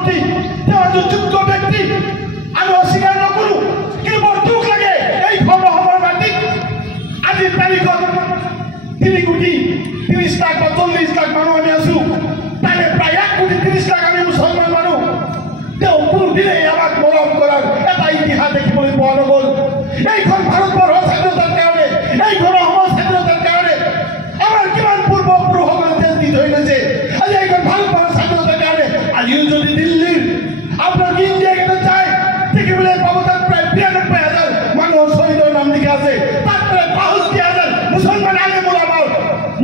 মুখ্যমন্ত্ৰী যোগ্য ব্যক্তি আমি অস্বীকাৰ নকৰো কিন্তু বৰ দুখ লাগে এই খবৰ হবৰ মাটিক আজিৰ তাৰিখত 3 কোটি 30 লাখ বা 40 লাখ মানুহ আমি আছো তাৰে প্ৰায় 1 কোটি 30 লাখ আমি মুছলমান মানুহ তেওঁ কোনদিনে আমাক মৰম কৰাৰ এটা ইতিহাস দেখিবলৈ পোৱা নগ'ল এইখন ভাৰতবৰ্ষৰ স্বাধীনতাৰ কাৰণে এইখন অসমৰ স্বাধীনতাৰ কাৰণে আমাৰ কিমান পূৰ্বপুৰুষসকলে তেজ দি থৈ গৈছে আজি এইখন ভাৰতবৰ্ষৰ স্বাধীনতাৰ কাৰণে আজিও যদি দিল্লীৰ আপনাৰ ইন্ডিয়া গেটে যায় দেখিবলৈ পাব তাত প্ৰায় 92,000 মানুহৰ শহীদৰ নাম লিখা আছে তাত প্ৰায় 65,000 মুছলমান আলেম ওলামাৰ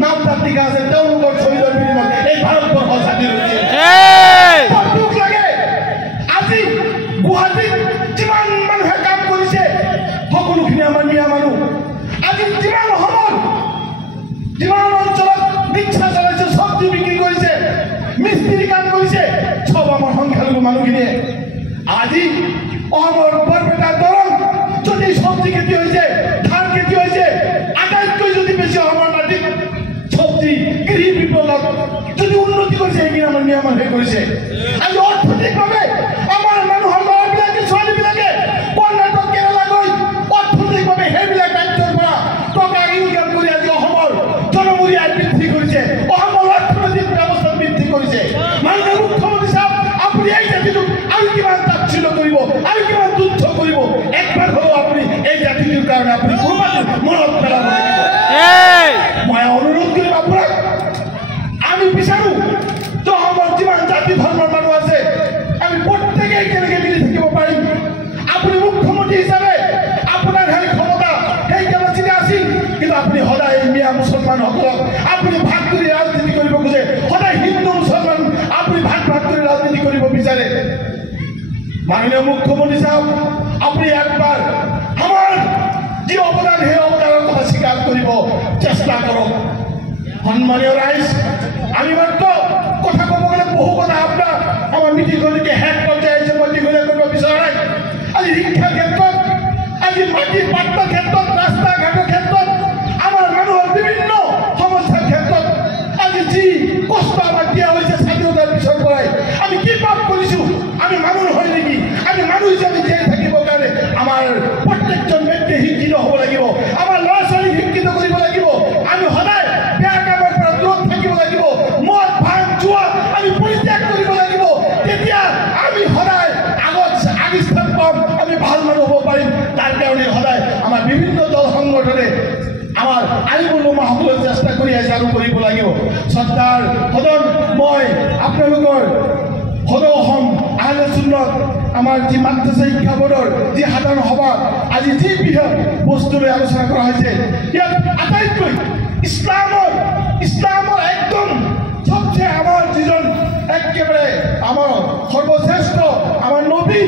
নাম তাত লিখা আছে তেওঁলোকৰ শহীদৰ বিনিময়ত এই ভাৰতবৰ্ষ স্বাধীন হৈছে দুখ লাগে আজি গুৱাহাটীত যিমান মানুহে কাম কৰিছে সকলোখিনি আমাৰ মিয়া মানুহ আজি যিমান অসমৰ যিমান অঞ্চলত ৰিক্সা চলাইছে চব্জি বিক্ৰী কৰিছে মিস্ত্ৰী কাম কৰিছে সব আমাৰ সংখ্যালঘু মানুষখিনিয়ে আজি অসমৰ বৰপেটা দৰং যদি চব্জি খেতি হয়েছে ধান খেতি হয়েছে আটাইতকৈ যদি বেশি অসমৰ মাটিত চব্জি কৃষি বিপ্লৱত যদি উন্নতি কৰিছে সেইখিনি আমাৰ মিয়া মানুহে কৰিছে আজি অৰ্থনৈতিকভাৱে আমাৰ মানুহৰ ল'ৰাবিলাকে ছোৱালীবিলাকে কৰ্ণাটক কেৰালা গৈ অৰ্থনৈতিকভাৱে সেইবিলাক ৰাজ্যৰ পৰা টকা ইনকাম কৰি আজি অসমৰ জনমূৰি আয় বৃদ্ধি কৰিছে অসমৰ অৰ্থনৈতিক ব্যৱস্থা বৃদ্ধি কৰিছে মাননীয় মুখ্যমন্ত্ৰী সাহেব আপনি এই জাতিটোক আৰু কিমান তাচ্ছিল্য কৰিব আৰু কিমান তুচ্ছ কৰিব একবাৰ হলেও আপুনি এই জাতিটোৰ কাৰণে আপুনি মনত পেলাব লাগিব মই অনুৰোধ কৰিম আপোনাক আমি বিচাৰো যে অসমৰ যিমান জাতি ধৰ্মৰ মানুহ আছে আমি প্ৰত্যেকে একেলগে মিলি থাকিব পাৰিম আপুনি মুখ্যমন্ত্ৰী হিচাপে আপোনাৰ সেই ক্ষমতা সেই কেপাচিটি আছিল কিন্তু আপুনি সদায় মিয়া মুছলমানসকলক আপুনি ভাগ কৰি ৰাজনীতি কৰিব খোজে সদায় হিন্দু মুছলমান আপুনি ভাগ কৰি ৰাজনীতি কৰিব বিচাৰে মাননীয় মুখ্যমন্ত্ৰী সাহেব আপনি একবাৰ আমাৰ যে অবদান সেই অবদানেৰ কথা স্বীকাৰ কৰিব চেষ্টা কৰক সম্মানীয় ৰাইজ আমি মাত্ৰ কথা কব গেলে বহু কথা আপনাৰ আমাৰ মিটিংখনকে শেষ পৰ্যায়ে যে মই দীঘলীয়া কৰিব বিচৰা নাই আজি শিক্ষাৰ ক্ষেত্ৰত আজি মাটিৰ পাত্ৰৰ ক্ষেত্ৰত ৰাস্তা ঘাটৰ ক্ষেত্ৰত আমাৰ মানুহৰ বিভিন্ন সমস্যাৰ ক্ষেত্ৰত আজি যি কষ্ট আমাক দিয়া হৈছে স্বাধীনতাৰ পিছৰ পৰাই আমি কি পাপ কৰিছো আমি মানুহ নহয় নেকি আমি মানুহ হিচাপে জীয়াই থাকিবৰ কাৰণে আমাৰ প্ৰত্যেকজন ব্যক্তিয়ে শিক্ষিত হ'ব লাগিব আমাৰ ল'ৰা ছোৱালীক শিক্ষিত কৰিব লাগিব আমি সদায় বেয়া কামৰ পৰা দূৰত থাকিব লাগিব মদ ভাং জুৱা আমি পৰিত্যাগ কৰিব লাগিব তেতিয়া আমি সদায় আগস্থান পাম আমি ভাল মানুহ হ'ব পাৰিম তাৰ কাৰণে সদায় আমাৰ বিভিন্ন দল সংগঠনে আমাৰ আইবুল উমাসকলে চেষ্টা কৰি আছে আৰু কৰিব লাগিব শ্ৰদ্ধাৰ সদন মই আপোনালোকৰ সদৌ অসম আহলে সুন্নত আমাৰ যি মাদ্ৰাসা শিক্ষা বোৰ্ডৰ যি সাধাৰণ সভা আজি যি বৃহৎ বস্তু লৈ আলোচনা কৰা হৈছে ইয়াত আটাইতকৈ ইছলামৰ একদম সবচেয়ে আমাৰ যিজন একেবাৰে আমাৰ সৰ্বশ্ৰেষ্ঠ আমাৰ নবী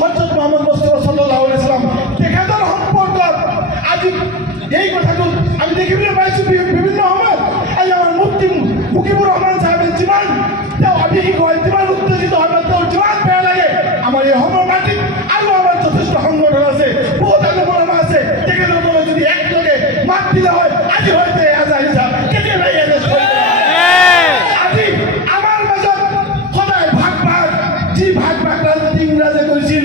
হযৰত মুহাম্মদ মুস্তাফা সাল্লাল্লাহু আলাইহি ওয়াসাল্লাম তেখেতৰ সম্পৰ্কত আজি এই কথাটো আমি দেখিবলৈ পাইছো বিভিন্ন সময়ত আজি আমাৰ মুফতি মুকিবুৰ ৰহমান সাহেবেৰ যিমান তেওঁ আৱেগিক হয় যিমান উত্তেজিত হয় তেওঁৰ যিমান বেয়া লাগে আমাৰ এই অসমৰ মাটিত আৰু আমাৰ যথেষ্ট সংগঠন আছে বহুত আন্দোলন আছে তেখেতসকলে যদি একলগে মাত দিলে হয় আজি হয়তো এজাজ হিচাপ কেতিয়াবা এৰেষ্ট হৈ আজি আমাৰ মাজত সদায় ভাগ যি ভাগ ৰাজনীতি ইংৰাজে কৰিছিল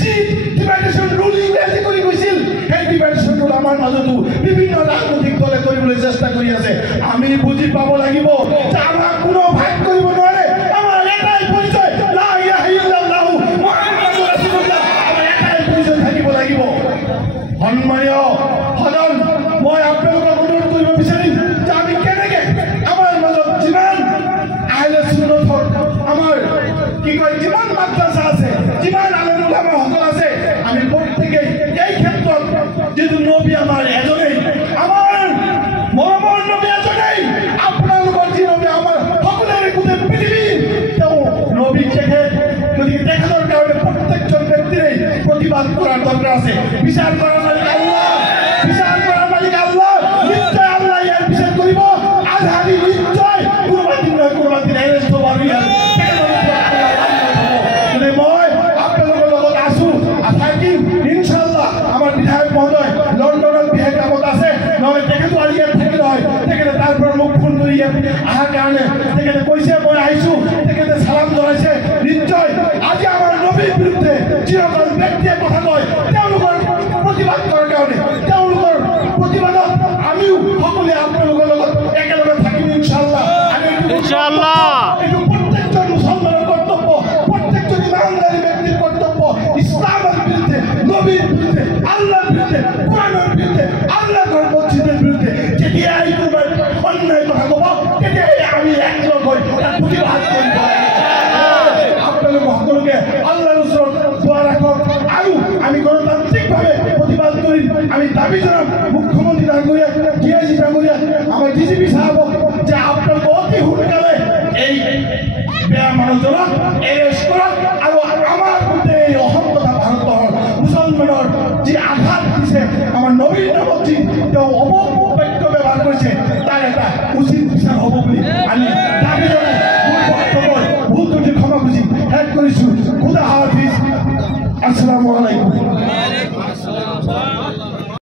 যি ডিভাইডেশ্যন ৰুল ইংৰাজে কৰি গৈছিল সেই ডিভাইডেশ্যন ৰুল আমাৰ মাজতো বিভিন্ন ৰাজনৈতিক দলে কৰিবলৈ চেষ্টা কৰি আছে আমি বুজি পাব লাগিব যে আমাক কোনো ভাগ কৰিব নোৱাৰে আমাৰ এটাই পৰিচয় লা ইলাহা ইল্লাল্লাহ মুহাম্মাদুৰ ৰাসূলুল্লাহ আমাৰ এটাই পৰিচয় থাকিব লাগিব সম্মানীয় সদন মই আপোনালোকক অনুৰোধ কৰিব বিচাৰিম যে আমি কেনেকৈ আমাৰ মাজত যিমান আহলে সুন্নতৰ আমাৰ কি কয় যিমান মাদ্ৰাসা আছে যিমান আলেম ওলামাসকল আছে আমি প্ৰত্যেকেই এই ক্ষেত্ৰত যিটো নবী আমাৰ এজনেই আমাৰ মৰমৰ নবী এজনেই আপোনালোকৰ যি নবী আমাৰ সকলোৰে গোটেই পৃথিৱী তেওঁ নবী গতিকে তেখেতৰ কাৰণে প্ৰত্যেকজন ব্যক্তিৰে প্ৰতিবাদ কৰাৰ দৰকাৰ আছে বিচাৰ কৰাৰ মালিক আল্লাহ নিশ্চয় আল্লাহ ইয়াৰ বিচাৰ কৰিব আজহাৰি নিশ্চয় কোনোবা দিন নহয় কোনোবা দিন এৰেষ্ট হ'ব আৰু ইয়াৰ মই আপোনালোকৰ লগত আছো থাকিম ইনশাআল্লাহ আমাৰ বিধায়ক মহোদয় লণ্ডনত বিশেষ কামত আছে নহ'লে তেখেতো আজি ইয়াত থাকি নহয় তেখেতে তাৰ পৰা মোক ফোন কৰি ইয়াত অহাৰ কাৰণে তেখেতে কৈছে মই আহিছোঁ তেখেতে চালাম জনাইছে নিশ্চয় যিসকল ব্যক্তিয়ে কথা কয় তেওঁলোকৰ প্ৰতিবাদ কৰাৰ কাৰণে তেওঁলোকৰ প্ৰতিবাদত আমিও সকলোৱে আপোনালোকৰ লগত একেলগে থাকিম ইনশাআল্লাহ। এইটো প্ৰত্যেকজন মুছলমানৰ কৰ্তব্য, প্ৰত্যেকজন ইমানদাৰী ব্যক্তিৰ কৰ্তব্য। ইছলামৰ বিৰুদ্ধে, নবীৰ বিৰুদ্ধে, আল্লাহৰ বিৰুদ্ধে, কোৰআনেৰ বিৰুদ্ধে, আল্লাহৰ মসজিদেৰ বিৰুদ্ধে যেতিয়া এইটো অন্যায় কথা ক'ব তেতিয়াই আমি একলগ হৈ তাক প্ৰতিবাদ কৰিব। আপোনালোক সকলোকে আল্লাহৰ ওচৰত দোৱা ৰাখক আৰু আমি গণতান্ত্ৰিকভাৱে প্ৰতিবাদ কৰিম। আমি দাবী জনাম মুখ্যমন্ত্ৰী ডাঙৰীয়া, ডিআইজি ডাঙৰীয়া, আমাৰ ডিজিপি সাহেবক যে আপোনালোকে অতি সোনকালে এই বেয়া মানুহজনক এৰেষ্ট কৰক আৰু আমাৰ গোটেই এই অসম তথা ভাৰতৰ মুছলমানৰ যি আঘাত দিছে আমাৰ নবীৰ নামত যি তেওঁ অপবাক্য ব্যৱহাৰ কৰিছে তাৰ এটা উচিত বিচাৰ হ'ব বুলি আমি দাবী জনাই মোৰ বক্তব্য ভুল ত্ৰুটি ক্ষমা খুজি শেষ কৰিছোঁ। খুদা হাফিজ, আসসালামু আলাইকুম।